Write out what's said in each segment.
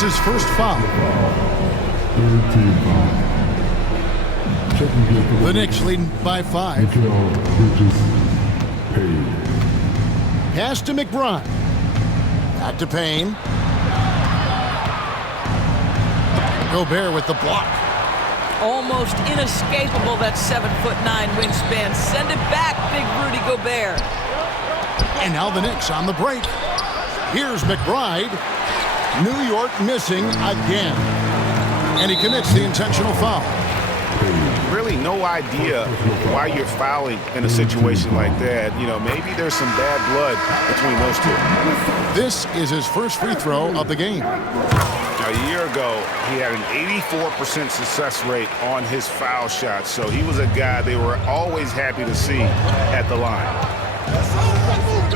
his first foul. Third team foul. Checking here for The Knicks leading by 5. Mikal Bridges Payne. Pass to McBride. Back to Payne. Gobert with the block. Almost inescapable, that 7'9" wingspan. Send it back, big Rudy Gobert. And now the Knicks on the break. Here's McBride. New York missing again. And he commits the intentional foul. Really no idea why you're fouling in a situation like that. You know, maybe there's some bad blood between those two. This is his first free throw of the game. Now, a year ago, he had an 84% success rate on his foul shots, so he was a guy they were always happy to see at the line.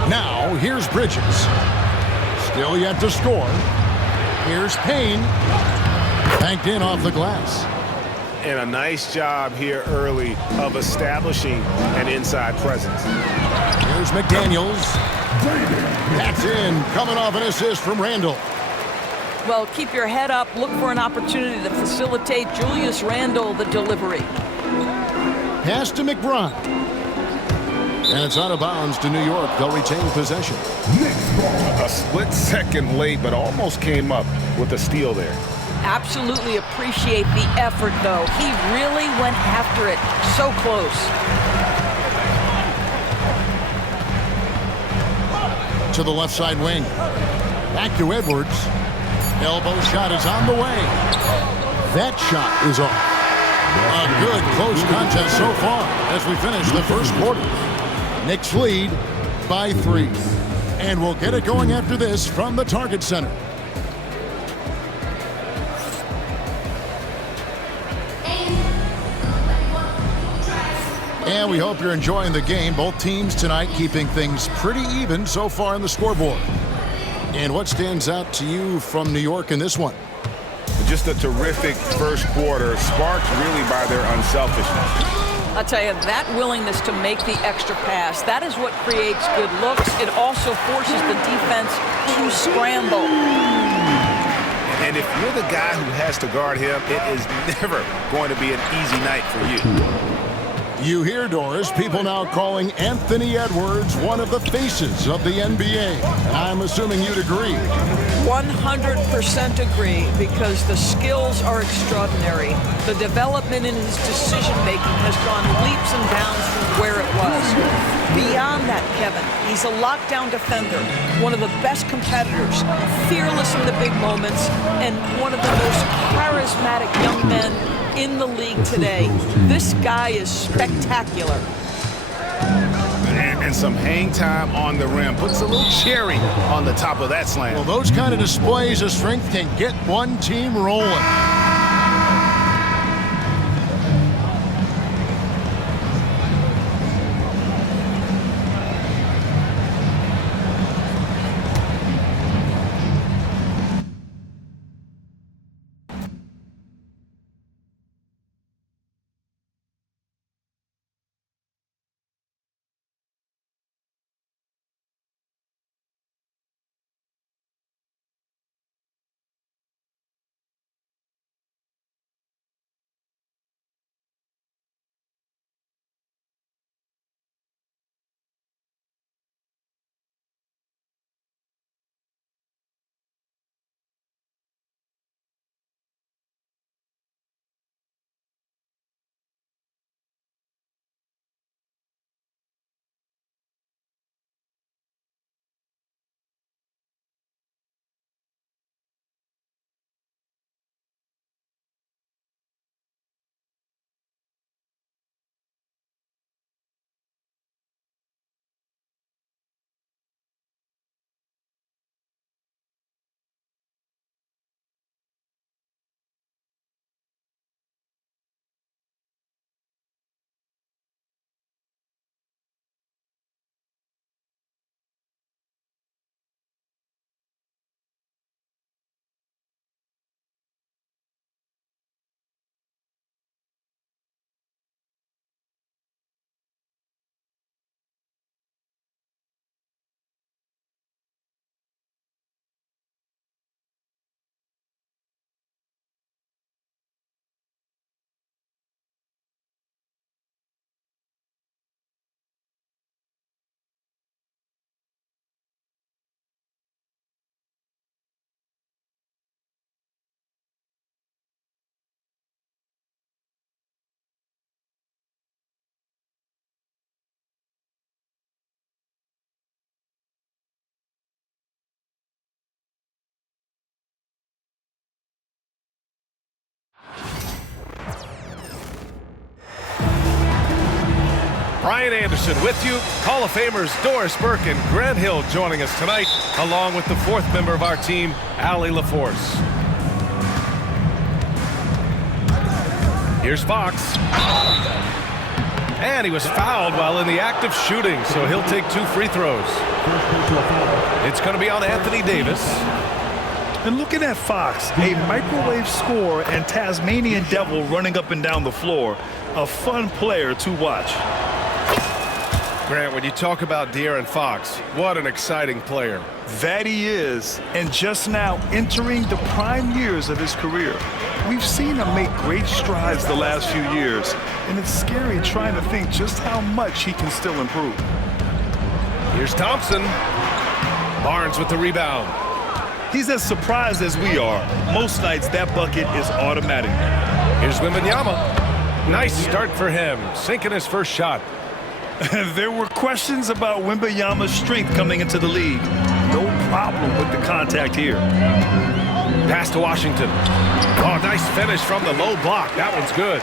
Now, here's Bridges. Still yet to score. Here's Payne. Banked in off the glass. And a nice job here early of establishing an inside presence. Here's McDaniels. That's in, coming off an assist from Randle. Well, keep your head up. Look for an opportunity to facilitate Julius Randle the delivery. Pass to McBride. And it's out of bounds to New York. They'll retain possession. A split second late, but almost came up with a steal there. Absolutely appreciate the effort, though. He really went after it. So close. To the left side wing. Back to Edwards. Elbow shot is on the way. That shot is off. A good close contest so far as we finish the first quarter. Knicks lead by 3. And we'll get it going after this from the Target Center. And we hope you're enjoying the game. Both teams tonight keeping things pretty even so far on the scoreboard. And what stands out to you from New York in this one? Just a terrific first quarter, sparked really by their unselfishness. I'll tell you, that willingness to make the extra pass, that is what creates good looks. It also forces the defense to scramble. And if you're the guy who has to guard him, it is never going to be an easy night for you. You hear, Doris, people now calling Anthony Edwards one of the faces of the NBA. And I'm assuming you'd agree. 100% agree, because the skills are extraordinary. The development in his decision-making has gone leaps and bounds from where it was. Beyond that, Kevin, he's a lockdown defender, one of the best competitors, fearless in the big moments, and one of the most charismatic young men in the league today. This guy is spectacular. And some hang time on the rim. Puts a little cherry on the top of that slam. Well, those kind of displays of strength can get one team rolling. Brian Anderson with you. Hall of Famers Doris Burke and Grant Hill joining us tonight, along with the fourth member of our team, Allie LaForce. Here's Fox. And he was fouled while in the act of shooting, so he'll take 2 free throws. It's going to be on Anthony Davis. And looking at Fox, a microwave scorer and Tasmanian devil running up and down the floor, a fun player to watch. Grant, when you talk about De'Aaron Fox, what an exciting player. That he is, and just now entering the prime years of his career. We've seen him make great strides the last few years, and it's scary trying to think just how much he can still improve. Here's Thompson. Barnes with the rebound. He's as surprised as we are. Most nights that bucket is automatic. Here's Wembanyama. Nice start for him, sinking his first shot. There were questions about Wembanyama's strength coming into the league. No problem with the contact here. Pass to Washington. Oh, nice finish from the low block. That one's good.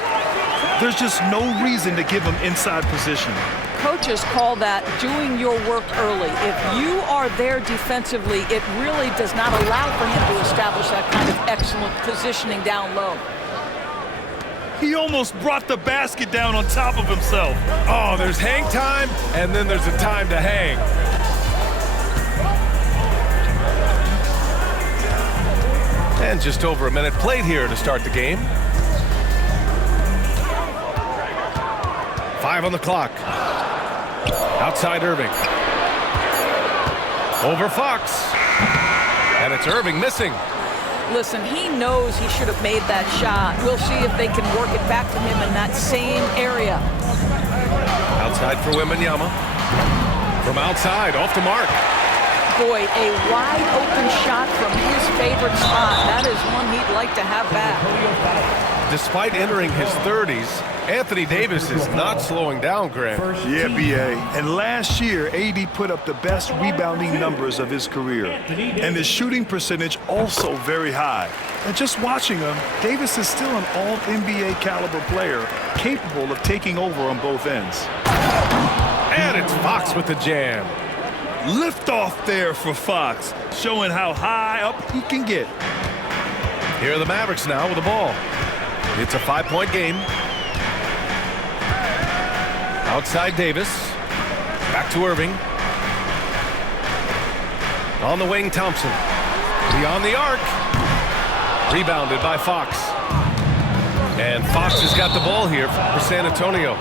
There's just no reason to give him inside position. Coaches call that doing your work early. If you are there defensively, it really does not allow for him to establish that kind of excellent positioning down low. He almost brought the basket down on top of himself. Oh, there's hang time, and then there's a time to hang. And just over a minute played here to start the game. 5 on the clock. Outside Irving. Over Fox. And it's Irving missing. Listen, he knows he should have made that shot. We'll see if they can work it back to him in that same area. Outside for Wembanyama. From outside, off the mark. Boy, a wide open shot from his favorite spot. That is one he'd like to have back. Despite entering his 30s, Anthony Davis is not slowing down, Grant. Yeah, B.A. And last year, AD put up the best rebounding numbers of his career. And his shooting percentage also very high. And just watching him, Davis is still an all-NBA caliber player, capable of taking over on both ends. And it's Fox with the jam. Liftoff there for Fox, showing how high up he can get. Here are the Mavericks now with the ball. It's a 5-point game. Outside Davis. Back to Irving. On the wing, Thompson. Beyond the arc. Rebounded by Fox. And Fox has got the ball here for San Antonio.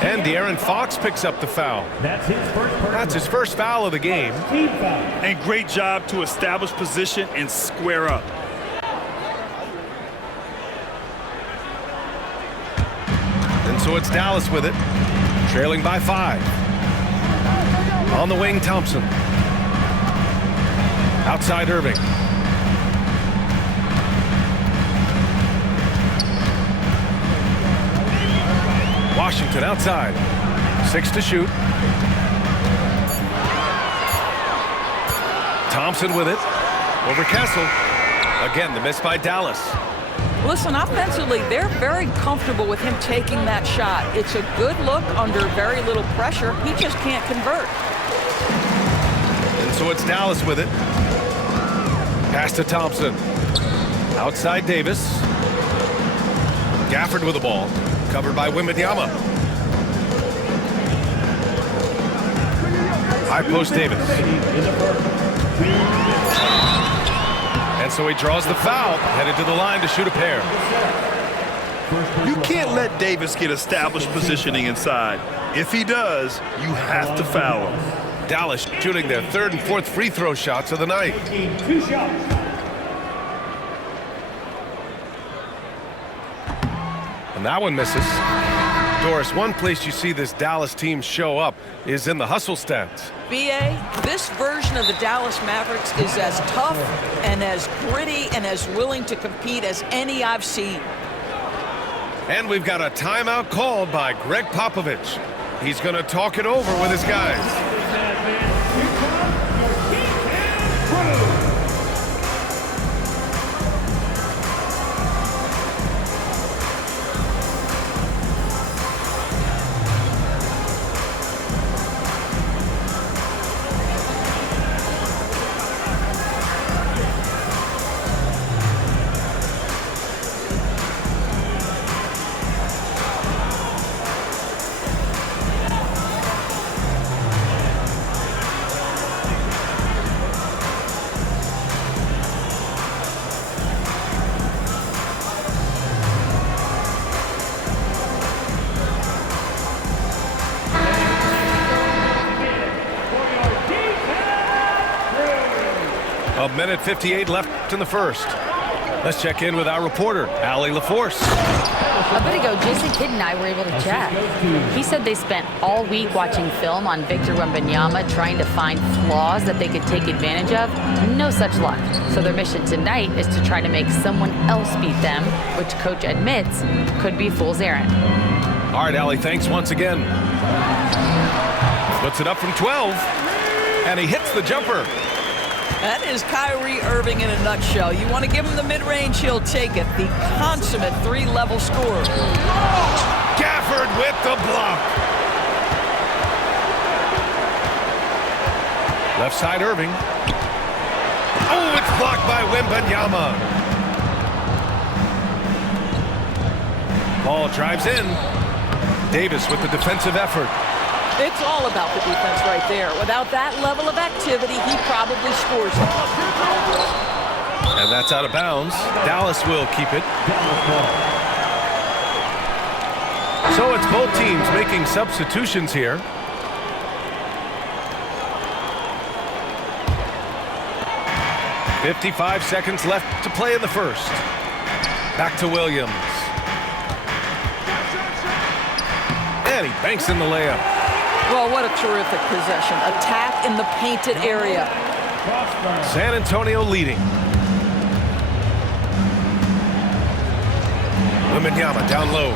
And De'Aaron Fox picks up the foul. That's his first foul of the game. And great job to establish position and square up. And so it's Dallas with it, trailing by 5. On the wing, Thompson. Outside Irving. Washington outside. 6 to shoot. Thompson with it. Over Kessel. Again, the miss by Dallas. Listen, offensively, they're very comfortable with him taking that shot. It's a good look under very little pressure. He just can't convert. And so it's Dallas with it. Pass to Thompson. Outside Davis. Gafford with the ball. Covered by Wembanyama. High post Davis. And so he draws the foul, headed to the line to shoot a pair. You can't let Davis get established positioning inside. If he does, you have to foul him. Dallas shooting their 3rd and 4th free throw shots of the night. And that one misses. Doris, one place you see this Dallas team show up is in the hustle stats. B.A., this version of the Dallas Mavericks is as tough and as gritty and as willing to compete as any I've seen. And we've got a timeout called by Greg Popovich. He's going to talk it over with his guys. minute 58 left in the first. Let's check in with our reporter, Allie LaForce. A bit ago, Jason Kidd and I were able to chat. He said they spent all week watching film on Victor Wembanyama, trying to find flaws that they could take advantage of. No such luck. So their mission tonight is to try to make someone else beat them, which coach admits could be fool's errand. All right, Allie, thanks once again. Puts it up from 12, and he hits the jumper. That is Kyrie Irving in a nutshell. You want to give him the mid-range, he'll take it. The consummate three-level scorer. Gafford with the block. Left side Irving. Oh, it's blocked by Wembanyama. Ball drives in. Davis with the defensive effort. It's all about the defense right there. Without that level of activity, he probably scores it. And that's out of bounds. Dallas will keep it. So it's both teams making substitutions here. "55 seconds left to play in the first. Back to Williams. And he banks in the layup. Well, what a terrific possession. Attack in the painted area. San Antonio leading. Wembanyama down low.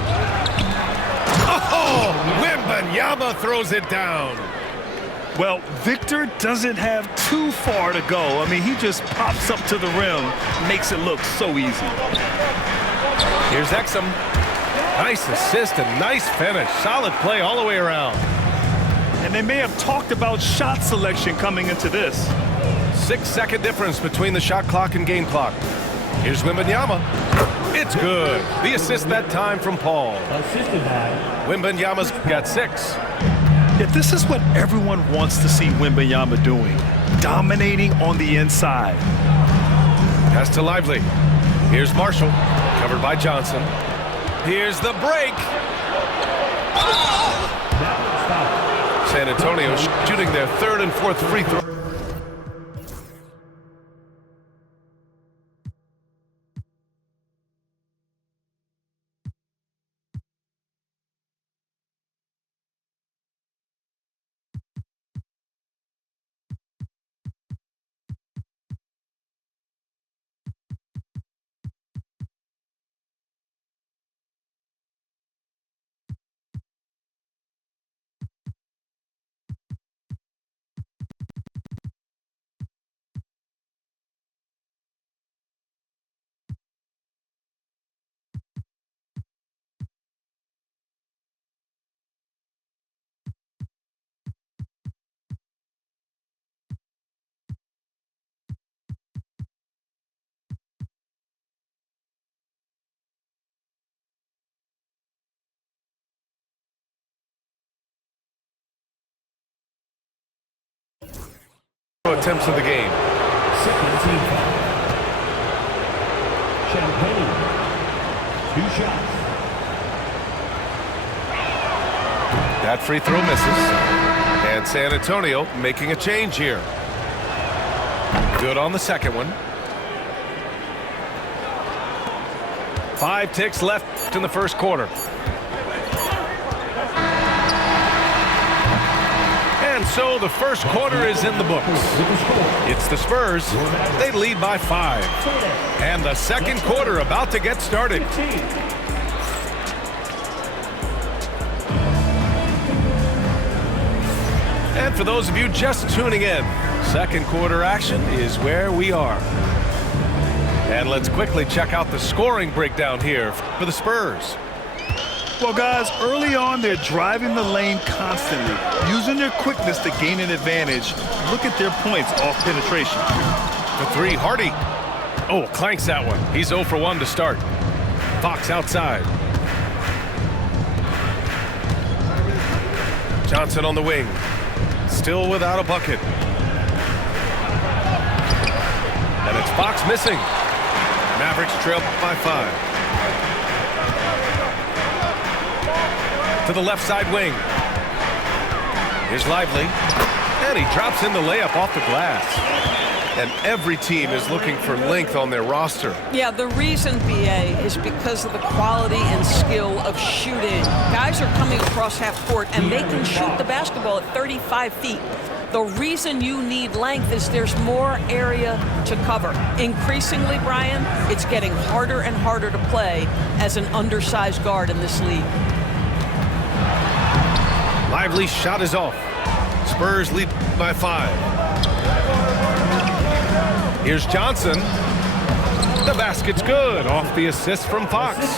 Oh, Wembanyama throws it down. Well, Victor doesn't have too far to go. I mean, he just pops up to the rim, makes it look so easy. Here's Exum. Nice assist and nice finish. Solid play all the way around. And they may have talked about shot selection coming into this. 6-second difference between the shot clock and game clock. Here's Wembanyama. It's good. The assist that time from Paul. Wembanyama's got 6. If this is what everyone wants to see Wembanyama doing, dominating on the inside. Pass to Lively. Here's Marshall, covered by Johnson. Here's the break. San Antonio shooting their third and fourth free throw. Attempts of the game. Champagne. 2 shots. That free throw misses. And San Antonio making a change here. Good on the second one. 5 ticks left in the first quarter. And so the first quarter is in the books. It's the Spurs. They lead by 5. And the second quarter about to get started. And for those of you just tuning in, second quarter action is where we are. And let's quickly check out the scoring breakdown here for the Spurs. Well, guys, early on, they're driving the lane constantly, using their quickness to gain an advantage. Look at their points off penetration. The 3, Hardy. Oh, clanks that one. He's 0 for 1 to start. Fox outside. Johnson on the wing. Still without a bucket. And it's Fox missing. Mavericks trail by 5. To the left side wing. Here's Lively. And he drops in the layup off the glass. and every team is looking for length on their roster. Yeah, the reason, BA, is because of the quality and skill of shooting. Guys are coming across half court, and they can shoot the basketball at 35 feet. The reason you need length is there's more area to cover. Increasingly, Brian, it's getting harder and harder to play as an undersized guard in this league. Lively's shot is off. Spurs lead by 5. Here's Johnson. The basket's good off the assist from Fox.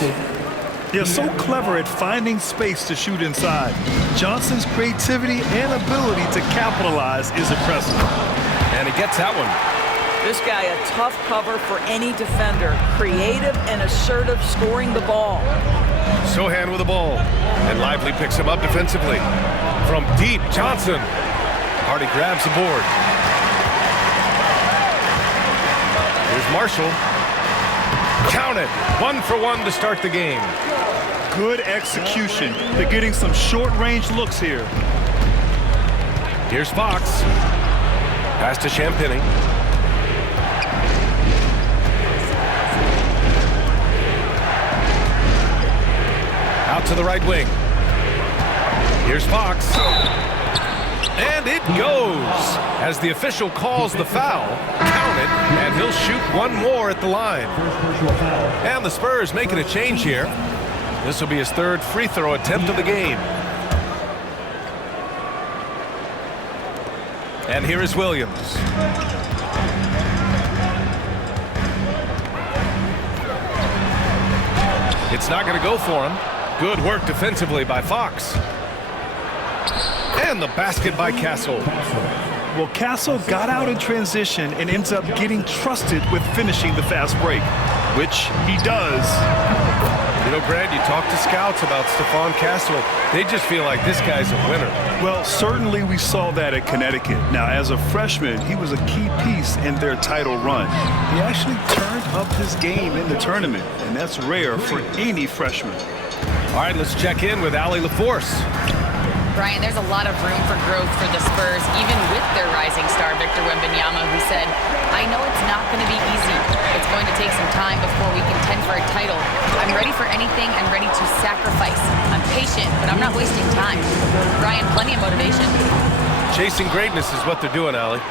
They're so clever at finding space to shoot inside. Johnson's creativity and ability to capitalize is impressive. And he gets that one. This guy, a tough cover for any defender. Creative and assertive scoring the ball. Sohan with the ball. And Lively picks him up defensively. From deep, Johnson. Hardy grabs the board. Here's Marshall. Count it. 1 for 1 to start the game. Good execution. They're getting some short-range looks here. Here's Fox. Pass to Champagny. Out to the right wing. Here's Fox. And it goes. As the official calls the foul, count it, and he'll shoot one more at the line. And the Spurs making a change here. This will be his 3rd free throw attempt of the game. And here is Williams. It's not going to go for him. Good work defensively by Fox. And the basket by Castle. Well, Castle got out in transition and ends up getting trusted with finishing the fast break, which he does. You know, Grant, you talk to scouts about Stephon Castle. They just feel like this guy's a winner. Well, certainly we saw that at Connecticut. Now, as a freshman, he was a key piece in their title run. He actually turned up his game in the tournament, and that's rare for any freshman. All right, let's check in with Allie LaForce. Brian, there's a lot of room for growth for the Spurs, even with their rising star, Victor Wembanyama, who said, I know it's not going to be easy. It's going to take some time before we contend for a title. I'm ready for anything and ready to sacrifice. I'm patient, but I'm not wasting time. Brian, plenty of motivation. Chasing greatness is what they're doing, Allie.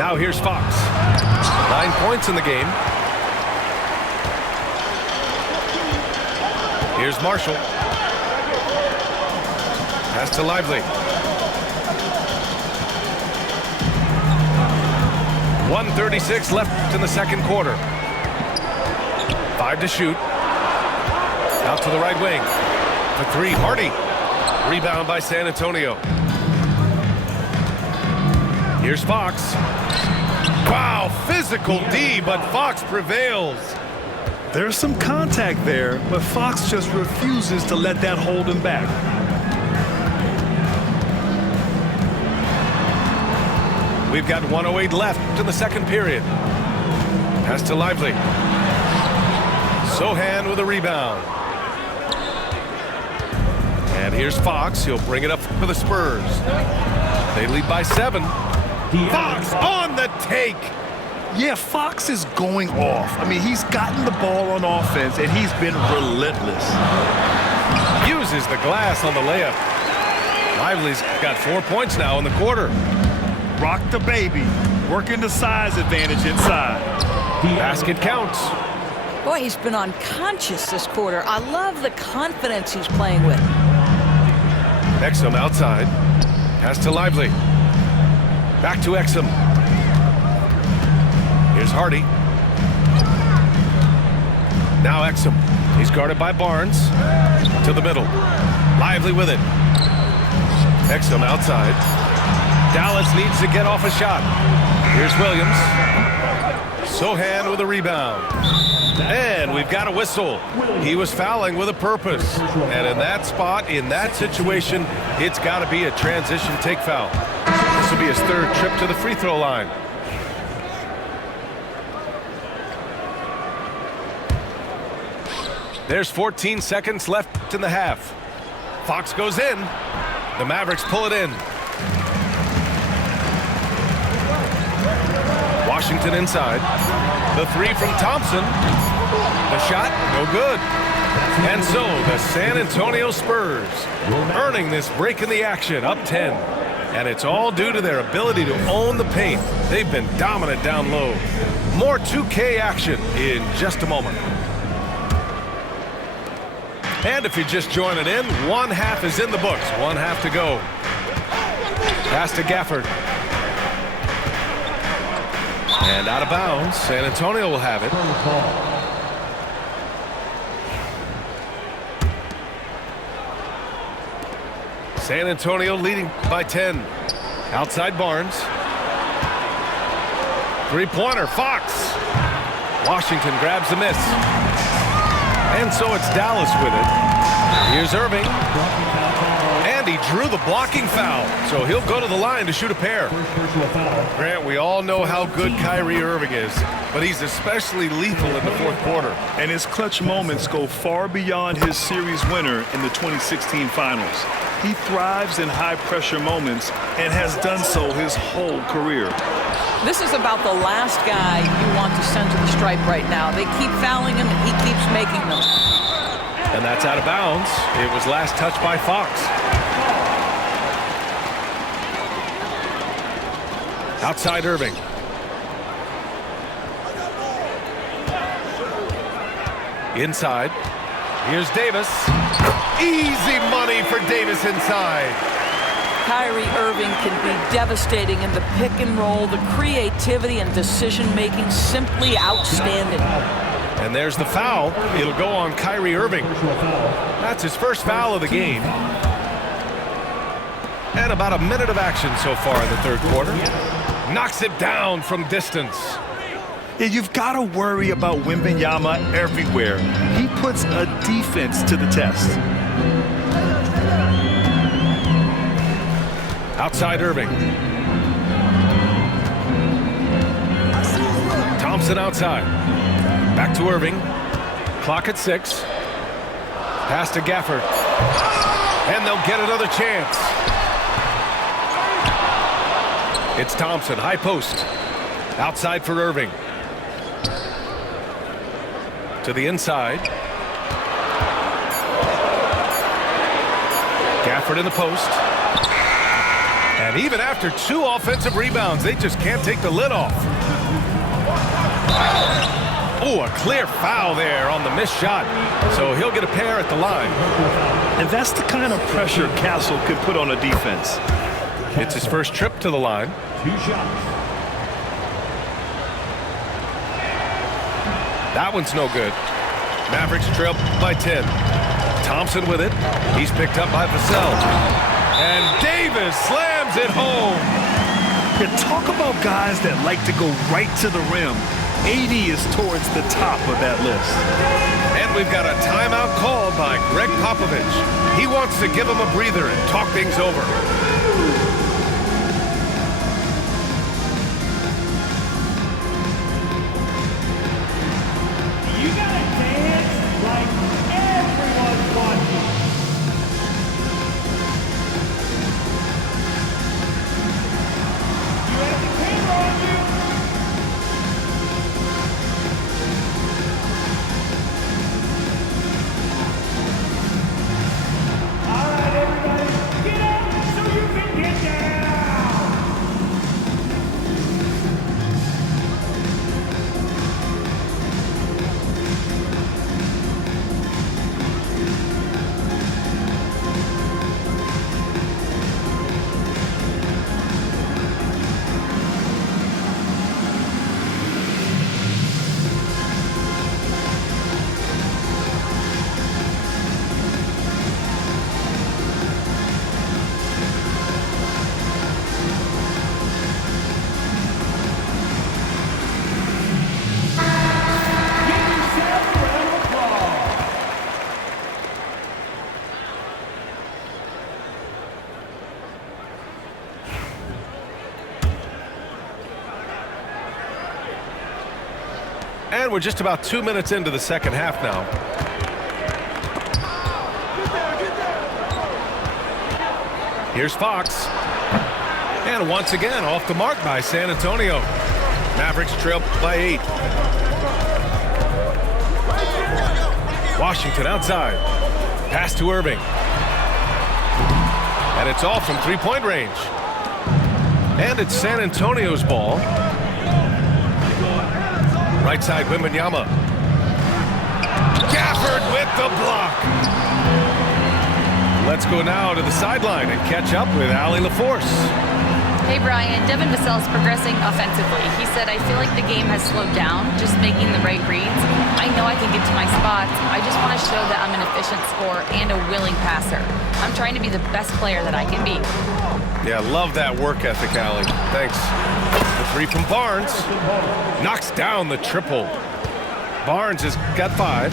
Now here's Fox. 9 points in the game. Here's Marshall. Pass to Lively. 1:36 left in the second quarter. 5 to shoot. Out to the right wing. For 3, Hardy. Rebound by San Antonio. Here's Fox. Wow, physical D, but Fox prevails. There's some contact there, but Fox just refuses to let that hold him back. We've got 1:08 left in the second period. Pass to Lively. Sohan with a rebound. And here's Fox. He'll bring it up for the Spurs. They lead by 7. Fox on the take. Yeah, Fox is going off. I mean, he's gotten the ball on offense, and he's been relentless. Uses the glass on the layup. Lively's got 4 points now in the quarter. Rock the baby. Working the size advantage inside. Basket counts. Boy, he's been unconscious this quarter. I love the confidence he's playing with. Exum outside. Pass to Lively. Back to Exum. Here's Hardy. Now Exum. He's guarded by Barnes. To the middle. Lively with it. Exum outside. Dallas needs to get off a shot. Here's Williams. Sohan with a rebound. And we've got a whistle. He was fouling with a purpose. And in that spot, in that situation, it's got to be a transition take foul. This will be his 3rd trip to the free throw line. There's 14 seconds left in the half. Fox goes in. The Mavericks pull it in. Washington inside. The three from Thompson. The shot, no good. And so the San Antonio Spurs earning this break in the action, up 10. And it's all due to their ability to own the paint. They've been dominant down low. More 2K action in just a moment. And if you're just joining in, one half is in the books. One half to go. Pass to Gafford. And out of bounds. San Antonio will have it. San Antonio leading by 10. Outside Barnes. Three-pointer, Fox. Washington grabs the miss. And so it's Dallas with it. Here's Irving. And he drew the blocking foul. So he'll go to the line to shoot a pair. Grant, we all know how good Kyrie Irving is, but he's especially lethal in the fourth quarter. And his clutch moments go far beyond his series winner in the 2016 finals. He thrives in high-pressure moments and has done so his whole career. This is about the last guy you want to send to the stripe right now. They keep fouling him, and he keeps making them. And that's out of bounds. It was last touched by Fox. Outside Irving. Inside. Here's Davis. Easy money for Davis inside. Kyrie Irving can be devastating in the pick and roll. The creativity and decision-making simply outstanding. And there's the foul. It'll go on Kyrie Irving. That's his first foul of the game. And about a minute of action so far in the third quarter. Knocks it down from distance. Yeah, you've got to worry about Wembanyama everywhere. He puts a defense to the test. Outside Irving. Thompson outside. Back to Irving. Clock at 6. Pass to Gafford. And they'll get another chance. It's Thompson, high post. Outside for Irving. To the inside. Gafford in the post. And even after 2 offensive rebounds, they just can't take the lid off. Oh, a clear foul there on the missed shot. So he'll get a pair at the line. And that's the kind of pressure Castle can put on a defense. It's his first trip to the line. 2 shots. That one's no good. Mavericks trail by 10. Thompson with it. He's picked up by Vassell. And Davis slams it home. You talk about guys that like to go right to the rim. AD is towards the top of that list. And we've got a timeout called by Greg Popovich. He wants to give him a breather and talk things over. You gotta dance like everyone's watching. You have the camera on you. All right, everybody, get up so you can get down. Give yourself a round of applause. And we're just about 2 minutes into the second half now. Here's Fox. And once again, off the mark by San Antonio. Mavericks trail by 8. Washington outside. Pass to Irving. And it's off from three-point range. And it's San Antonio's ball. Right side, Wembanyama. Gafford with the block. Let's go now to the sideline and catch up with Allie LaForce. Hey, Brian. Devin Vassell's progressing offensively. He said, I feel like the game has slowed down, just making the right reads. I know I can get to my spots. I just want to show that I'm an efficient scorer and a willing passer. I'm trying to be the best player that I can be. Yeah, love that work ethic, Allie. Thanks. The three from Barnes. Knocks down the triple. Barnes has got 5.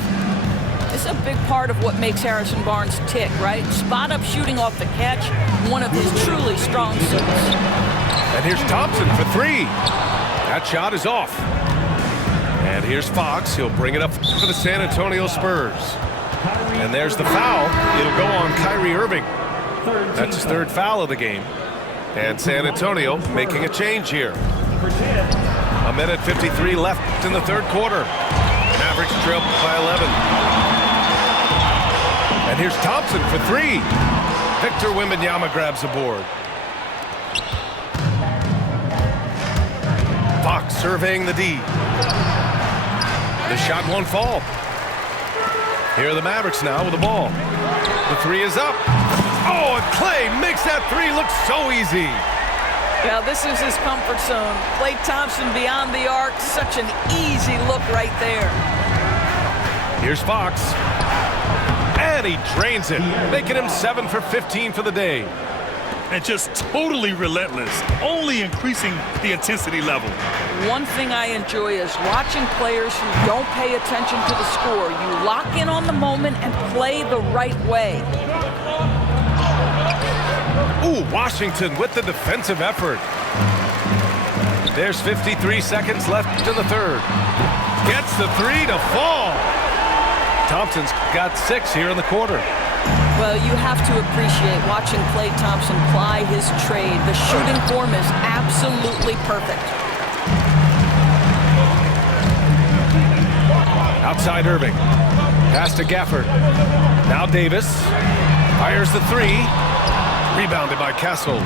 It's a big part of what makes Harrison Barnes tick, right? Spot-up shooting off the catch, one of his truly strong suits. And here's Thompson for 3. That shot is off. And here's Fox. He'll bring it up for the San Antonio Spurs. And there's the foul. It'll go on Kyrie Irving. That's his 3rd foul of the game. And San Antonio making a change here. A minute 53 left in the 3rd quarter. Mavericks trail by 11. And here's Thompson for 3. Victor Wembanyama grabs the board. Fox surveying the D. The shot won't fall. Here are the Mavericks now with the ball. The 3 is up. Oh, and Clay makes that 3 look so easy. Yeah, this is his comfort zone. Klay Thompson beyond the arc. Such an easy look right there. Here's Fox. And he drains it, making him 7 for 15 for the day. And just totally relentless, only increasing the intensity level. One thing I enjoy is watching players who don't pay attention to the score. You lock in on the moment and play the right way. Ooh, Washington with the defensive effort. There's 53 seconds left in the 3rd. Gets the 3 to fall. Thompson's got 6 here in the quarter. Well, you have to appreciate watching Klay Thompson ply his trade. The shooting form is absolutely perfect. Outside Irving. Pass to Gafford. Now Davis. Fires the 3. Rebounded by Castle.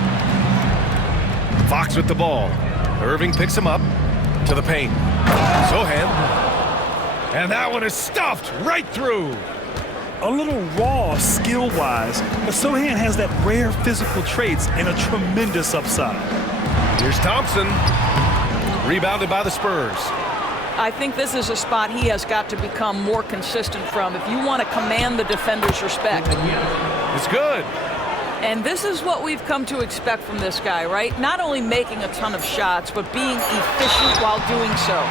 Fox with the ball. Irving picks him up to the paint. Sohan. And that one is stuffed right through. A little raw skill-wise, but Sohan has that rare physical traits and a tremendous upside. Here's Thompson. Rebounded by the Spurs. I think this is a spot he has got to become more consistent from if you want to command the defender's respect. It's good. And this is what we've come to expect from this guy, right? Not only making a ton of shots, but being efficient while doing so.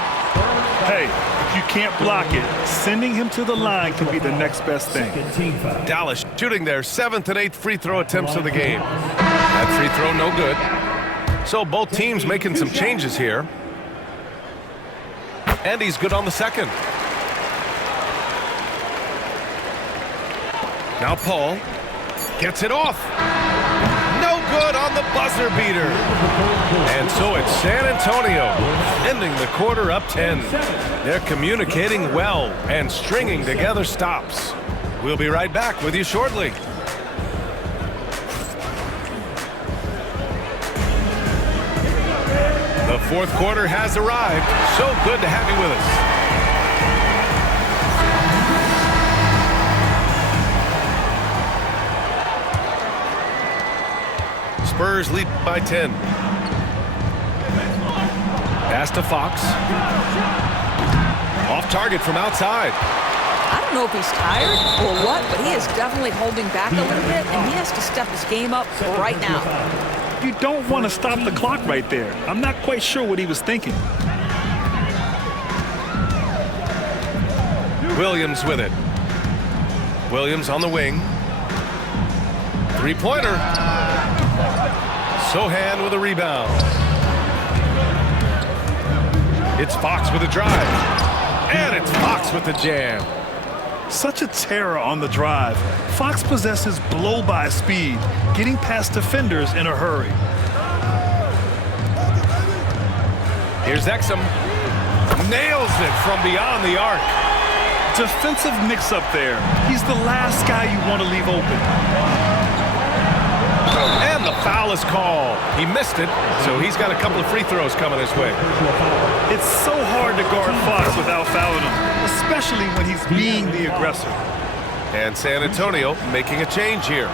Hey, if you can't block it, sending him to the line can be the next best thing. Dallas shooting their 7th and 8th free throw attempts of the game. That free throw no good. So both teams making some changes here. And he's good on the 2nd. Now Paul gets it off. No good on the buzzer beater. And so it's San Antonio ending the quarter up 10. They're communicating well and stringing together stops. We'll be right back with you shortly. The 4th quarter has arrived. So good to have you with us. Spurs lead by 10. Pass to Fox. Off target from outside. I don't know if he's tired or what, but he is definitely holding back a little bit, and he has to step his game up right now. You don't want to stop the clock right there. I'm not quite sure what he was thinking. Williams with it. Williams on the wing. 3-pointer. Sohan with a rebound. It's Fox with a drive. And it's Fox with the jam. Such a terror on the drive. Fox possesses blow-by speed, getting past defenders in a hurry. Here's Exum. Nails it from beyond the arc. Defensive mix-up there. He's the last guy you want to leave open. And the foul is called. He missed it, so he's got a couple of free throws coming his way. It's so hard to guard Fox without fouling him, especially when he's being the aggressor. And San Antonio making a change here.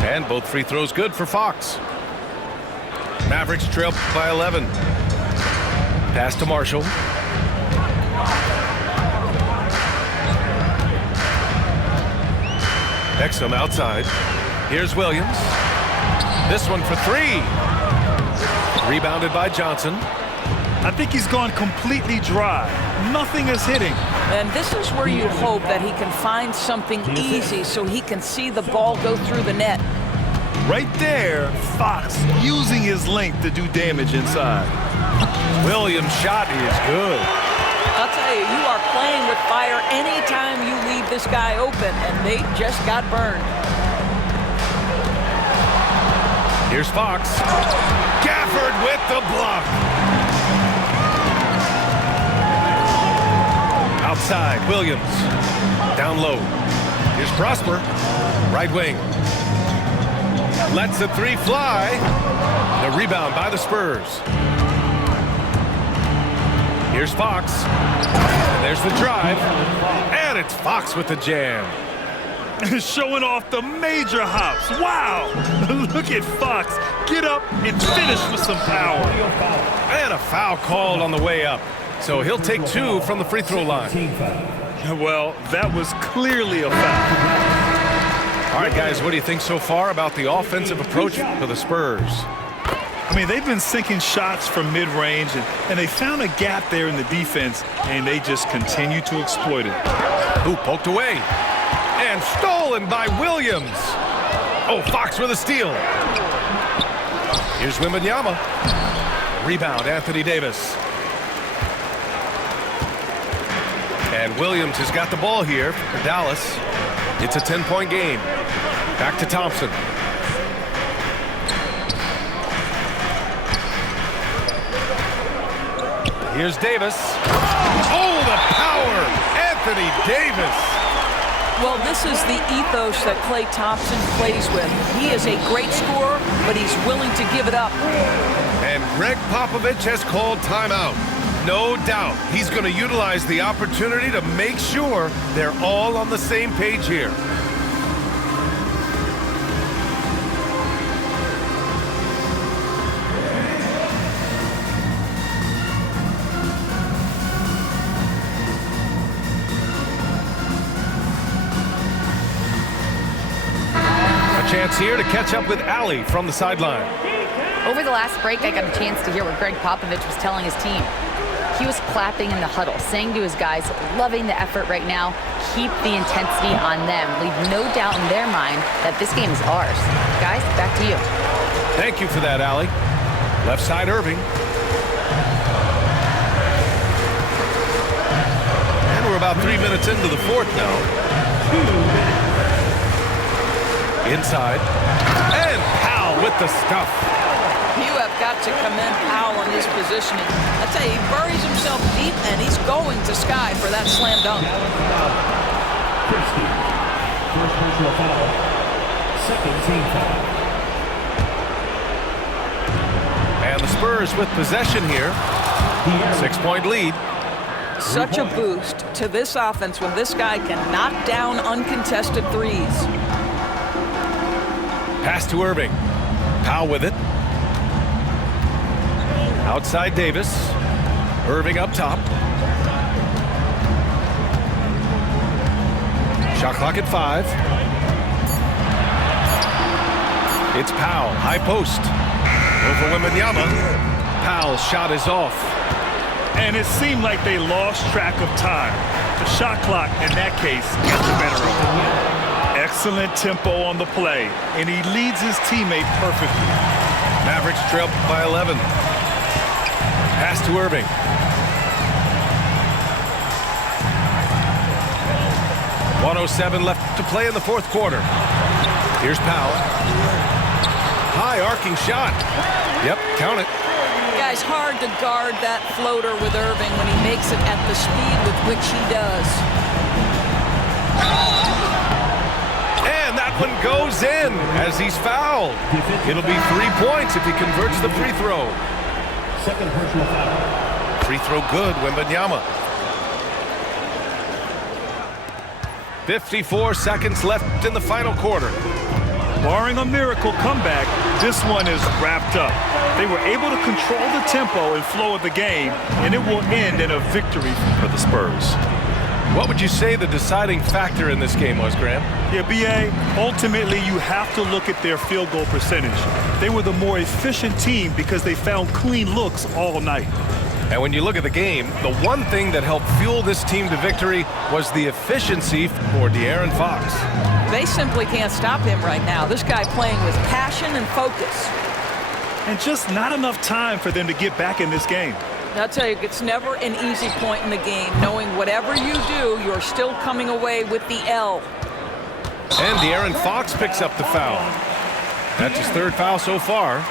And both free throws good for Fox. Mavericks trail by 11. Pass to Marshall. Exum outside. Here's Williams. This one for three. Rebounded by Johnson. I think he's gone completely dry. Nothing is hitting. And this is where you hope that he can find something easy so he can see the ball go through the net. Right there, Fox using his length to do damage inside. Williams' shot is good. I'll tell you, you are playing with fire anytime you leave this guy open, and they just got burned. Here's Fox. Gafford with the block. Outside, Williams. Down low. Here's Prosper. Right wing. Lets the three fly. The rebound by the Spurs. Here's Fox. And there's the drive. And it's Fox with the jam. Showing off the major hops. Wow! Look at Fox. Get up and finish with some power. And a foul called on the way up. So he'll take two from the free throw line. Well, that was clearly a foul. All right, guys, what do you think so far about the offensive approach for the Spurs? I mean, they've been sinking shots from mid-range, and they found a gap there in the defense, and they just continue to exploit it. Who poked away? And stolen by Williams. Oh, Fox with a steal. Here's Wembanyama. Rebound, Anthony Davis. And Williams has got the ball here for Dallas. It's a 10-point game. Back to Thompson. Here's Davis. Oh, the power! Anthony Davis. Well, this is the ethos that Klay Thompson plays with. He is a great scorer, but he's willing to give it up. And Greg Popovich has called timeout. No doubt he's going to utilize the opportunity to make sure they're all on the same page here. A chance here to catch up with Allie from the sideline. Over the last break, I got a chance to hear what Greg Popovich was telling his team. He was clapping in the huddle, saying to his guys, loving the effort right now, keep the intensity on them. Leave no doubt in their mind that this game is ours. Guys, back to you. Thank you for that, Allie. Left side, Irving. And we're about 3 minutes into the fourth now. Inside. And Powell with the stuff. You have got to commend Powell on his positioning. I tell you, he buries himself deep, and he's going to Sky for that slam dunk. Christie, first personal foul, second team foul. And the Spurs with possession here. 6-point lead. Such a boost to this offense when this guy can knock down uncontested threes. Pass to Irving. Powell with it. Outside Davis. Irving up top. Shot clock at 5. It's Powell, high post. Over Wembanyama. Powell's shot is off. And it seemed like they lost track of time. The shot clock, in that case, got the better of them. Excellent tempo on the play, and he leads his teammate perfectly. Mavericks trail by 11. Pass to Irving. .107 left to play in the fourth quarter. Here's Powell. High arcing shot. Yep, count it. You Guy's hard to guard that floater with Irving when he makes it at the speed with which he does. And that one goes in as he's fouled. It'll be 3 points if he converts the free throw. Second personal foul. Free throw good, Wembanyama. 54 seconds left in the final quarter. Barring a miracle comeback, this one is wrapped up. They were able to control the tempo and flow of the game, and it will end in a victory for the Spurs. What would you say the deciding factor in this game was, Graham? Yeah, B.A., ultimately you have to look at their field goal percentage. They were the more efficient team because they found clean looks all night. And when you look at the game, the one thing that helped fuel this team to victory was the efficiency for De'Aaron Fox. They simply can't stop him right now. This guy playing with passion and focus. And just not enough time for them to get back in this game. I'll tell you, it's never an easy point in the game, knowing whatever you do, you're still coming away with the L. And De'Aaron Fox picks up the foul. That's his third foul so far.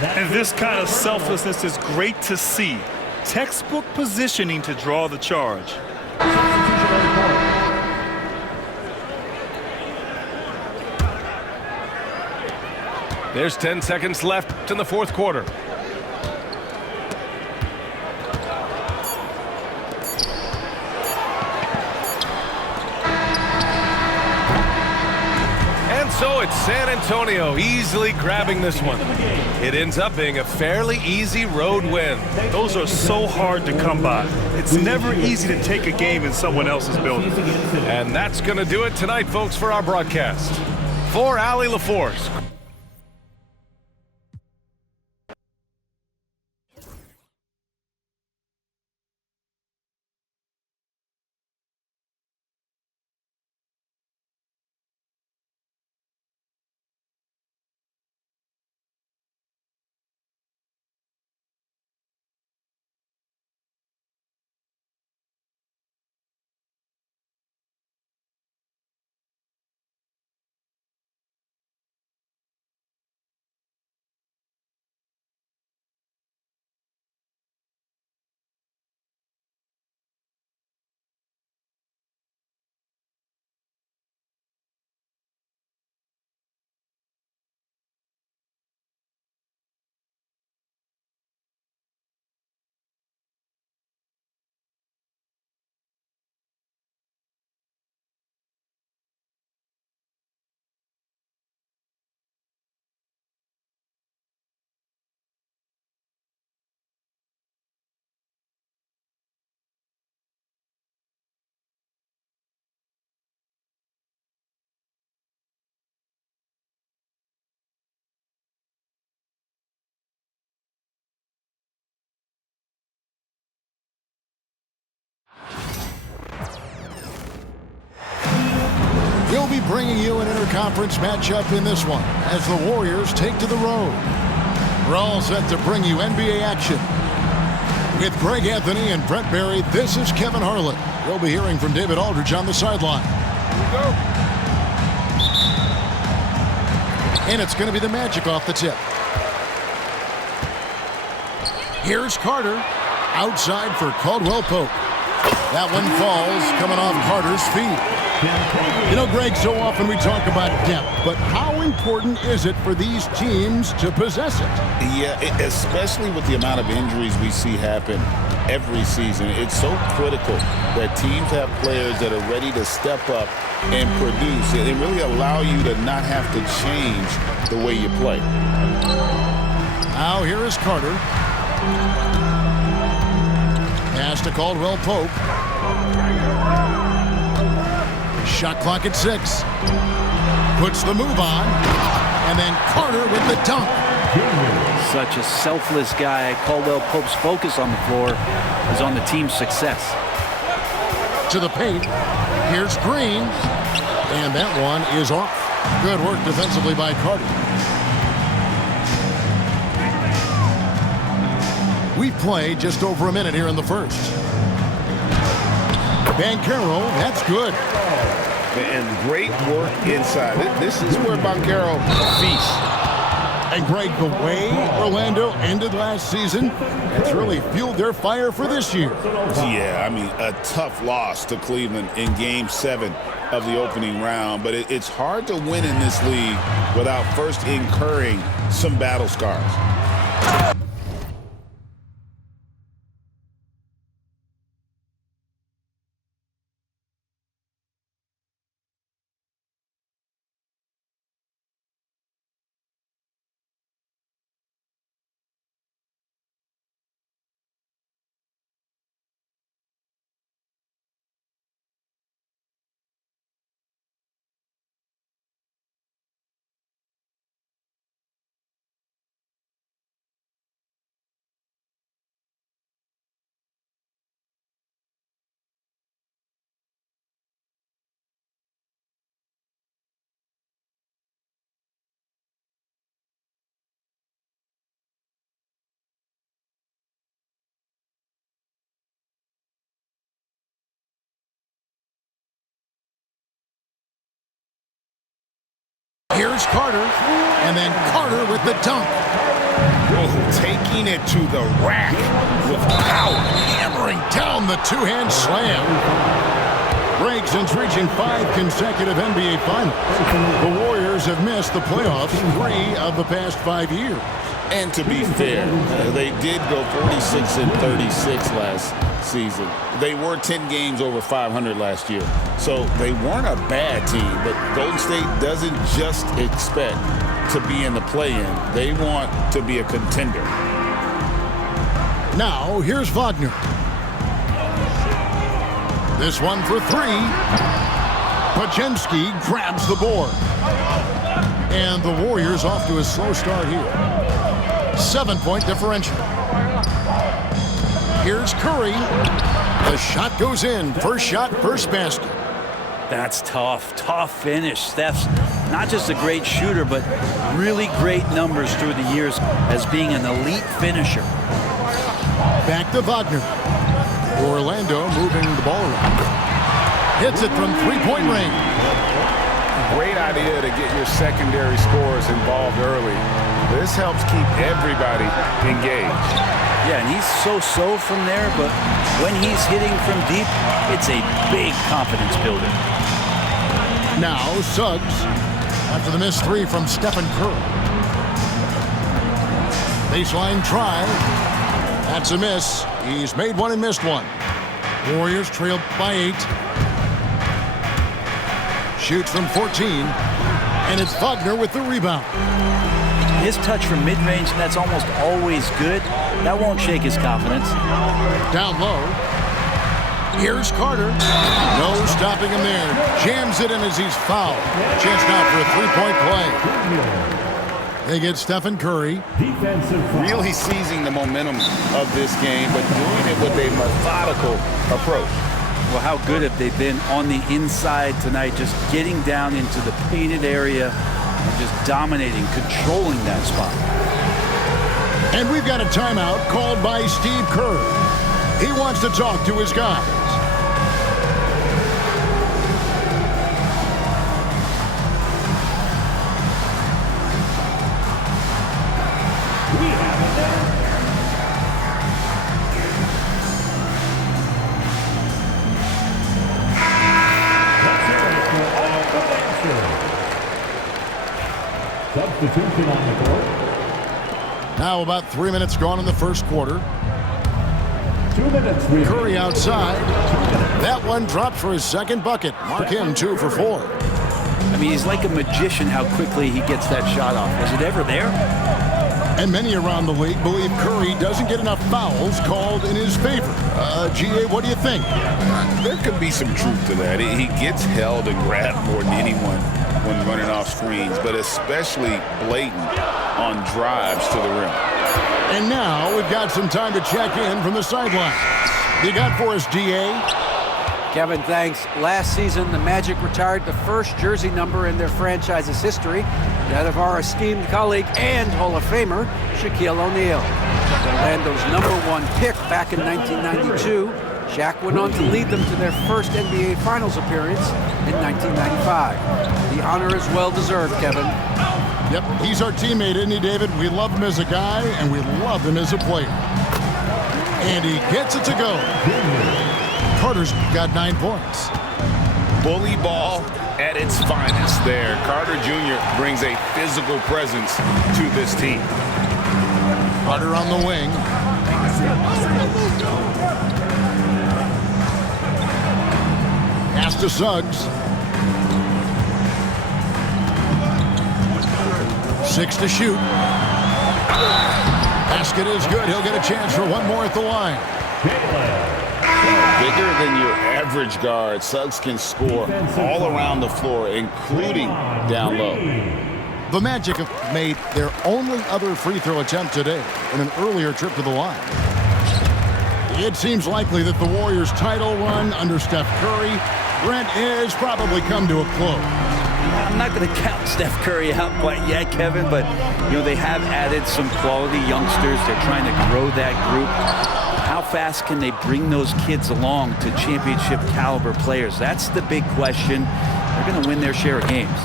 And this kind of selflessness is great to see. Textbook positioning to draw the charge. There's 10 seconds left in the fourth quarter. And so it's San Antonio easily grabbing this one. It ends up being a fairly easy road win. Those are so hard to come by. It's never easy to take a game in someone else's building. And that's going to do it tonight, folks, for our broadcast. For Allie LaForce. We'll be bringing you an interconference matchup in this one as the Warriors take to the road. We're all set to bring you NBA action. With Greg Anthony and Brent Barry, this is Kevin Harlan. We'll be hearing from David Aldridge on the sideline. Here we go. And it's going to be the Magic off the tip. Here's Carter. Outside for Caldwell Pope. That one falls, coming off Carter's feet. You know, Greg, so often we talk about depth, but how important is it for these teams to possess it? Yeah, especially with the amount of injuries we see happen every season. It's so critical that teams have players that are ready to step up and produce and really allow you to not have to change the way you play. Now here is Carter. Pass to Caldwell Pope. Shot clock at 6. Puts the move on. And then Carter with the dunk. Such a selfless guy. Caldwell Pope's focus on the floor is on the team's success. To the paint. Here's Green. And that one is off. Good work defensively by Carter. We've played just over a minute here in the first. Banchero, that's good. And great work inside. This is where Banchero feasts. And Greg, the way Orlando ended last season, it's really fueled their fire for this year. Yeah, I mean, a tough loss to Cleveland in Game 7 of the opening round, but it's hard to win in this league without first incurring some battle scars. Here's Carter, and then Carter with the dunk. Oh, taking it to the rack with power. Hammering down the two-hand slam. Greg, since reaching 5 consecutive NBA Finals, the Warriors have missed the playoffs 3 of the past 5 years. And to be fair, they did go 46-36 last season. They were 10 games over 500 last year. So they weren't a bad team, but Golden State doesn't just expect to be in the play-in. They want to be a contender. Now, here's Wagner. This one for 3. Pajemski grabs the board. And the Warriors off to a slow start here. 7-point differential. Here's Curry. The shot goes in. First shot, first basket. That's tough. Tough finish. Steph's not just a great shooter, but really great numbers through the years as being an elite finisher. Back to Wagner. Orlando moving the ball around. Hits it from three-point range. Great idea to get your secondary scorers involved early. This helps keep everybody engaged. Yeah, and he's so-so from there, but when he's hitting from deep, it's a big confidence builder. Now Suggs after the missed 3 from Stephen Curry. Baseline try. That's a miss. He's made 1 and missed 1. Warriors trailed by 8. Shoots from 14. And it's Wagner with the rebound. His touch from mid-range, that's almost always good. That won't shake his confidence. Down low. Here's Carter. No stopping him there. Jams it in as he's fouled. Chance now for a 3-point play. They get Stephen Curry. Really seizing the momentum of this game, but doing it with a methodical approach. Well, how good have they been on the inside tonight, just getting down into the painted area and just dominating, controlling that spot. And we've got a timeout called by Steve Kerr. He wants to talk to his guys. Substitution on the court. Now about 3 minutes gone in the first quarter. 2 minutes. Curry outside. That one dropped for his second bucket. Mark him 2 for 4. I mean, he's like a magician how quickly he gets that shot off. Was it ever there? And many around the league believe Curry doesn't get enough fouls called in his favor. G.A., what do you think? There could be some truth to that. He gets held and grabbed more than anyone when running off screens, but especially blatant on drives to the rim. And now we've got some time to check in from the sideline. You got for us, G.A.? Kevin, thanks. Last season, the Magic retired the first jersey number in their franchise's history, that of our esteemed colleague and Hall of Famer, Shaquille O'Neal. Orlando's #1 pick back in 1992, Shaq went on to lead them to their first NBA Finals appearance in 1995. The honor is well-deserved, Kevin. Yep, he's our teammate, isn't he, David? We love him as a guy, and we love him as a player. And he gets it to go. Carter's got 9 points. Bully ball at its finest there. Carter Jr. brings a physical presence to this team. Carter on the wing. Pass to Suggs. 6 to shoot. Basket is good. He'll get a chance for one more at the line. Bigger than your average guard, Suggs can score all around the floor, including down low. The Magic have made their only other free throw attempt today in an earlier trip to the line. It seems likely that the Warriors' title run under Steph Curry, Brent, has probably come to a close. I'm not going to count Steph Curry out quite yet, Kevin, but they have added some quality youngsters. They're trying to grow that group. How fast can they bring those kids along to championship caliber players? That's the big question. They're going to win their share of games.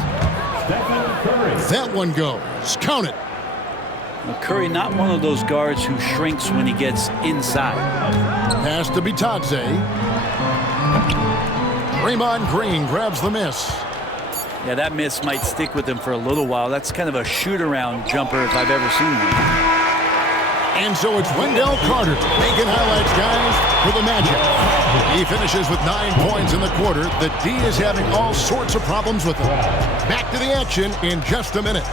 That one goes. Count it. Well, Curry, not one of those guards who shrinks when he gets inside. Pass to Bitadze. Draymond Green grabs the miss. Yeah, that miss might stick with him for a little while. That's kind of a shoot-around jumper if I've ever seen one. And so it's Wendell Carter making highlights, guys, for the Magic. He finishes with 9 points in the quarter. The D is having all sorts of problems with him. Back to the action in just a minute.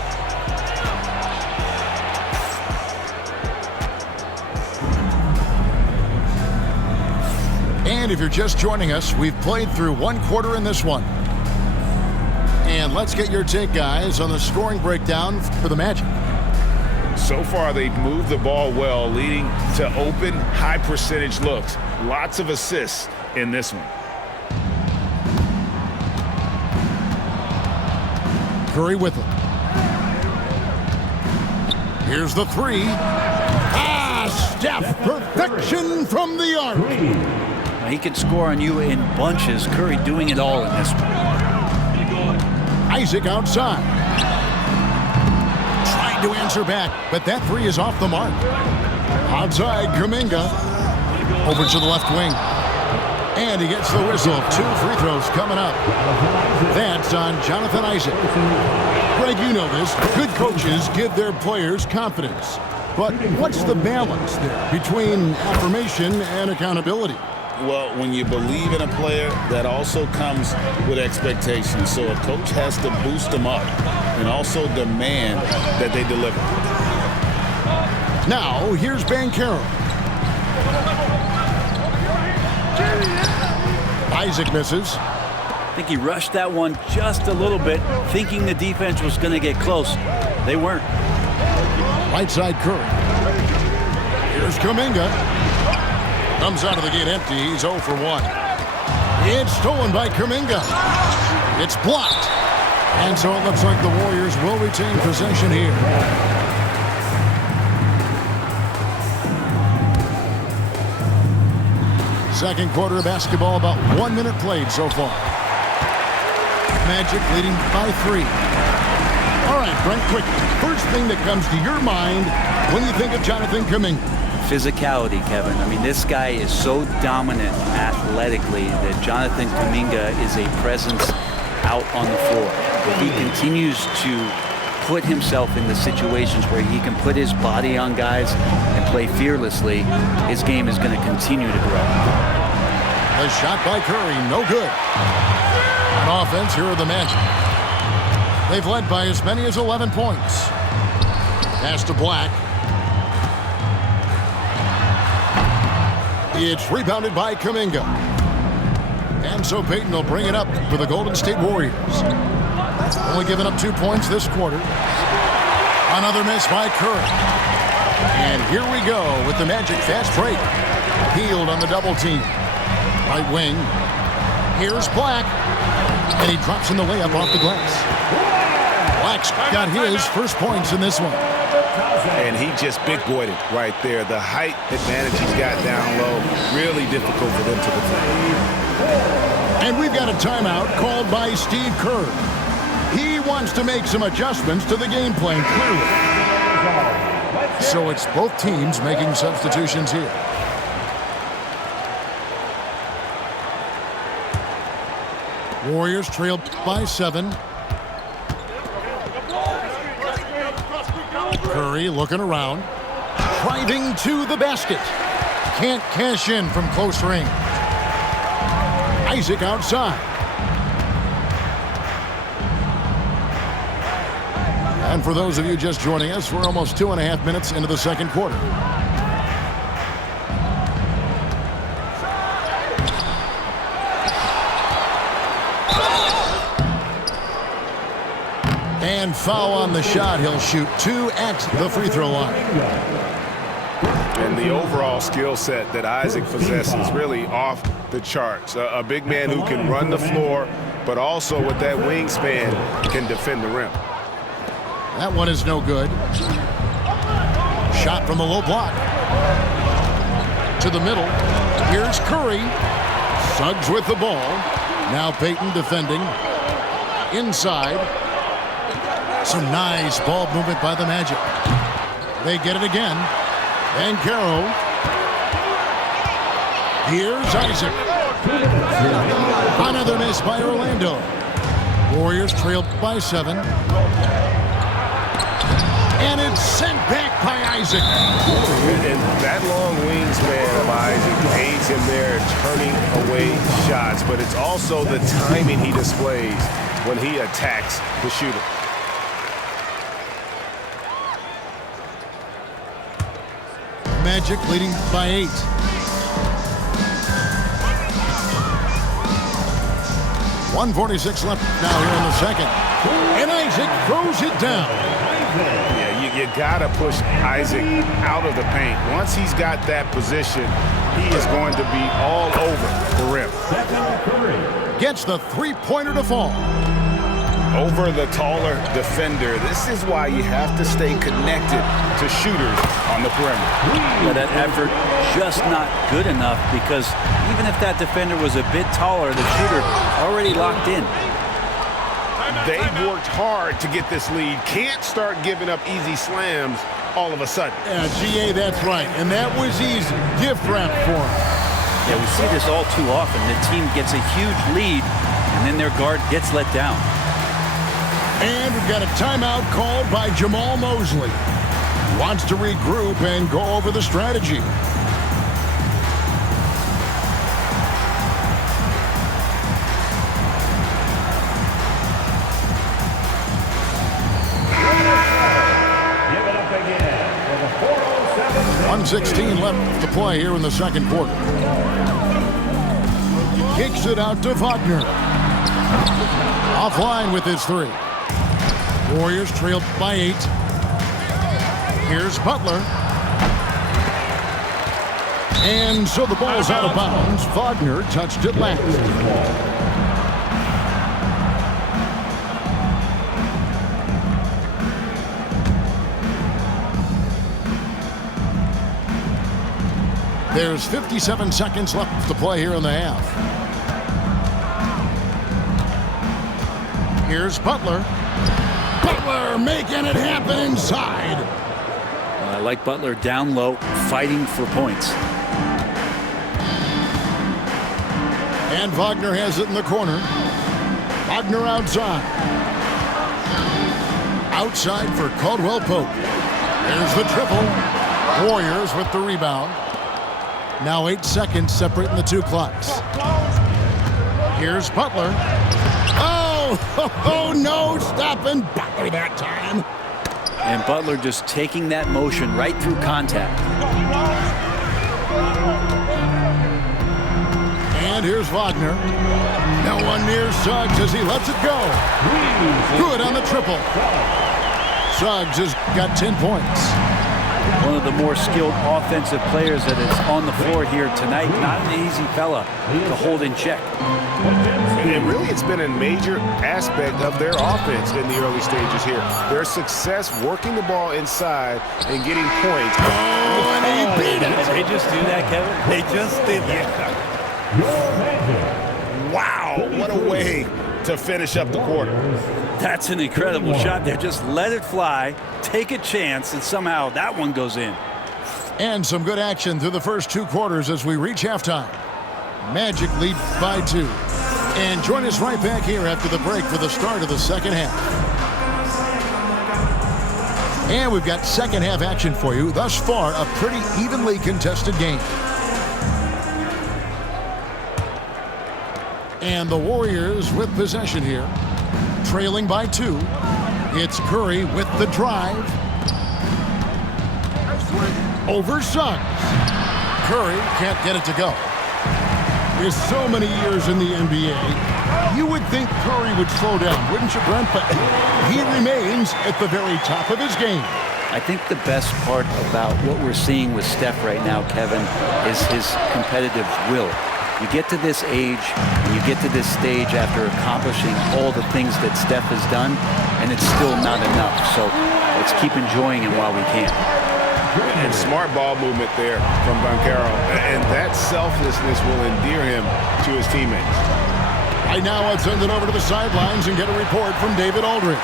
And if you're just joining us, we've played through 1 quarter in this one. And let's get your take, guys, on the scoring breakdown for the Magic. So far, they've moved the ball well, leading to open, high-percentage looks. Lots of assists in this one. Curry with it. Here's the 3. Steph, perfection from the arc. He can score on you in bunches. Curry doing it all in this one. Isaac outside. Trying to answer back, but that 3 is off the mark. Outside, Kuminga. Over to the left wing. And he gets the whistle. 2 free throws coming up. That's on Jonathan Isaac. Greg, you know this. Good coaches give their players confidence. But what's the balance there between affirmation and accountability? Well, when you believe in a player, that also comes with expectations. So a coach has to boost them up and also demand that they deliver. Now, here's Banchero. Isaac misses. I think he rushed that one just a little bit, thinking the defense was going to get close. They weren't. Right side Curry. Here's Kuminga. Comes out of the gate empty. He's 0 for 1. It's stolen by Kuminga. It's blocked. And so it looks like the Warriors will retain possession here. Second quarter of basketball, about 1 minute played so far. Magic leading by 3. All right, Brent, quick. First thing that comes to your mind when you think of Jonathan Kuminga. Physicality, Kevin. I mean, this guy is so dominant athletically that Jonathan Kuminga is a presence out on the floor. If he continues to put himself in the situations where he can put his body on guys and play fearlessly, his game is going to continue to grow. A shot by Curry, no good. On offense, here are the Magic. They've led by as many as 11 points. Pass to Black. It's rebounded by Kuminga. And so Payton will bring it up for the Golden State Warriors. Only giving up 2 points this quarter. Another miss by Curry. And here we go with the Magic fast break. Hield on the double team. Right wing. Here's Black. And he drops in the layup off the glass. Black's got his first points in this one. And he just big-boyed it right there. The height advantage he's got down low, really difficult for them to defend. And we've got a timeout called by Steve Kerr. He wants to make some adjustments to the game plan, clearly. So it's both teams making substitutions here. Warriors trail by 7. Curry looking around. Driving to the basket. Can't cash in from close range. Isaac outside. And for those of you just joining us, we're almost 2.5 minutes into the second quarter. And foul on the shot. He'll shoot 2 at the free throw line. And the overall skill set that Isaac possesses really off the charts. A big man who can run the floor, but also with that wingspan can defend the rim. That one is no good. Shot from the low block. To the middle. Here's Curry. Suggs with the ball. Now Payton defending. Inside. Some nice ball movement by the Magic. They get it again. And Caro. Here's Isaac. Another miss by Orlando. Warriors trail by 7. And it's sent back by Isaac. And that long wingspan of Isaac aids him there turning away shots, but it's also the timing he displays when he attacks the shooter. Magic leading by 8. .146 left now here in the second. And Isaac throws it down. Yeah, you got to push Isaac out of the paint. Once he's got that position, he is going to be all over the rim. Gets the three-pointer to fall. Over the taller defender. This is why you have to stay connected to shooters on the perimeter. Yeah, that effort just not good enough, because even if that defender was a bit taller, the shooter already locked in. They've worked hard to get this lead. Can't start giving up easy slams all of a sudden. Yeah, GA, that's right. And that was easy. Gift wrap for him. Yeah, we see this all too often. The team gets a huge lead, and then their guard gets let down. And we've got a timeout called by Jamal Mosley. Wants to regroup and go over the strategy. Give it up again for the 407. 1:16 left to play here in the second quarter. Kicks it out to Wagner. Offline with his 3. Warriors trailed by 8. Here's Butler. And so the ball's out of bounds. Wagner touched it last. There's 57 seconds left to play here in the half. Here's Butler. Butler making it happen inside. I like Butler down low, fighting for points. And Wagner has it in the corner. Wagner outside. Outside for Caldwell Pope. There's the triple. Warriors with the rebound. Now 8 seconds separating the 2 clocks. Here's Butler. Oh, no, stopping Butler that time. And Butler just taking that motion right through contact. And here's Wagner. No one near Suggs as he lets it go. Good on the triple. Suggs has got 10 points. One of the more skilled offensive players that is on the floor here tonight. Not an easy fella to hold in check. And really, it's been a major aspect of their offense in the early stages here. Their success working the ball inside and getting points. Oh, and he beat it. Did they just do that, Kevin? They just did that. Wow, what a way to finish up the quarter. That's an incredible shot there. Just let it fly, take a chance, and somehow that one goes in. And some good action through the first 2 quarters as we reach halftime. Magic lead by 2. And join us right back here after the break for the start of the second half. And we've got second half action for you. Thus far, a pretty evenly contested game. And the Warriors with possession here. Trailing by 2. It's Curry with the drive. Over Suggs. Curry can't get it to go. With so many years in the NBA, you would think Curry would slow down, wouldn't you, Brent? But he remains at the very top of his game. I think the best part about what we're seeing with Steph right now, Kevin, is his competitive will. You get to this age, and you get to this stage after accomplishing all the things that Steph has done, and it's still not enough. So let's keep enjoying him while we can. And smart ball movement there from Banchero. And that selflessness will endear him to his teammates. Right now, I'll send it over to the sidelines and get a report from David Aldridge.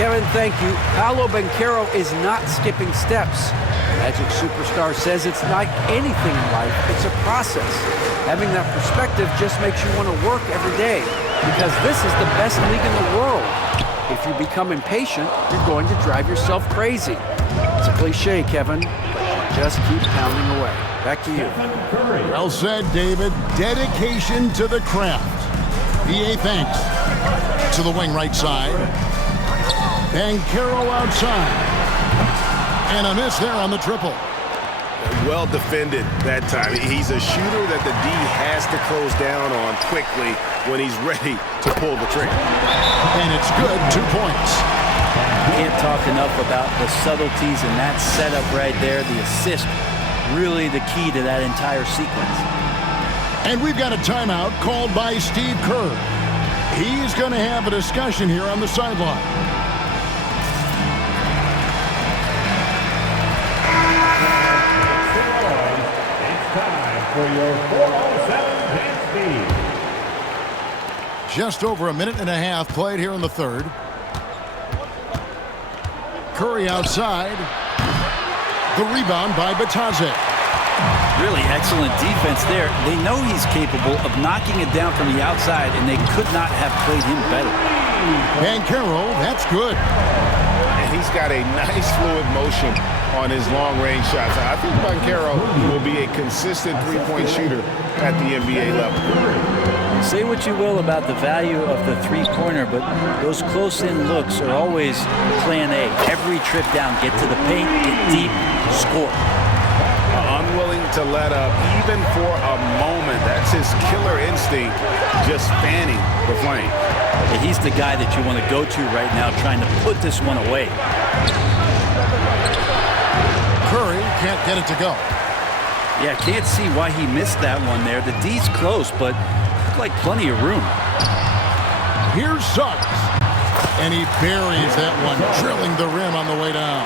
Kevin, thank you. Paolo Banchero is not skipping steps. Magic superstar says it's like anything in life. It's a process. Having that perspective just makes you want to work every day because this is the best league in the world. If you become impatient, you're going to drive yourself crazy. It's a cliche, Kevin, but you just keep pounding away. Back to you. Well said, David. Dedication to the craft. BA thanks. To the wing right side. Banchero outside. And a miss there on the triple. Well defended that time. He's a shooter that the D has to close down on quickly when he's ready to pull the trigger. And it's good, 2 points. Can't talk enough about the subtleties in that setup right there. The assist, really the key to that entire sequence. And we've got a timeout called by Steve Kerr. He's going to have a discussion here on the sideline. For your 407 dance speed. Just over a minute and a half played here in the third. Curry outside. The rebound by Bitadze. Really excellent defense there. They know he's capable of knocking it down from the outside, and they could not have played him better. Banchero, that's good. And he's got a nice fluid motion on his long-range shots. I think Banchero will be a consistent three-point shooter at the NBA level. Say what you will about the value of the three-pointer, but those close-in looks are always plan A. Every trip down, get to the paint, get deep, score. Unwilling to let up, even for a moment. That's his killer instinct, just fanning the flame. He's the guy that you want to go to right now, trying to put this one away. Curry can't get it to go. Yeah, can't see why he missed that one there. The D's close, but looked like plenty of room. Here's Suggs. And he buries that one, drilling the rim on the way down.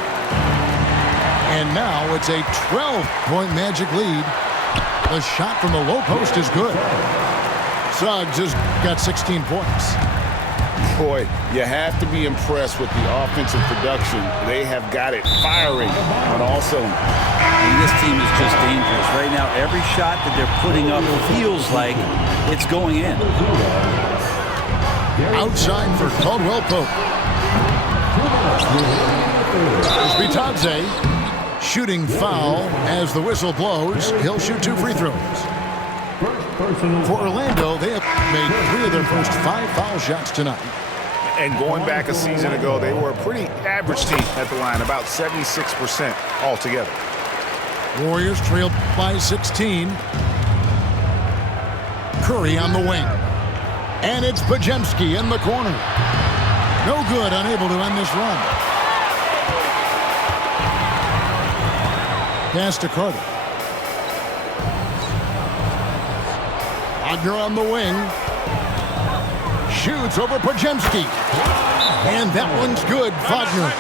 And now it's a 12-point Magic lead. The shot from the low post is good. Suggs has got 16 points. Boy, you have to be impressed with the offensive production. They have got it firing on all cylinders. I mean, this team is just dangerous. Right now, every shot that they're putting up feels like it's going in. Outside for Caldwell Pope. There's Bitadze. Shooting foul as the whistle blows. He'll shoot 2 free throws. For Orlando, they have made 3 of their first 5 foul shots tonight. And going back a season ago, they were a pretty average team at the line, about 76% altogether. Warriors trail by 16. Curry on the wing. And it's Podziemski in the corner. No good, unable to end this run. Pass to Carter. Wagner on the wing. Shoots over Podziemski. And that one's good, Wagner.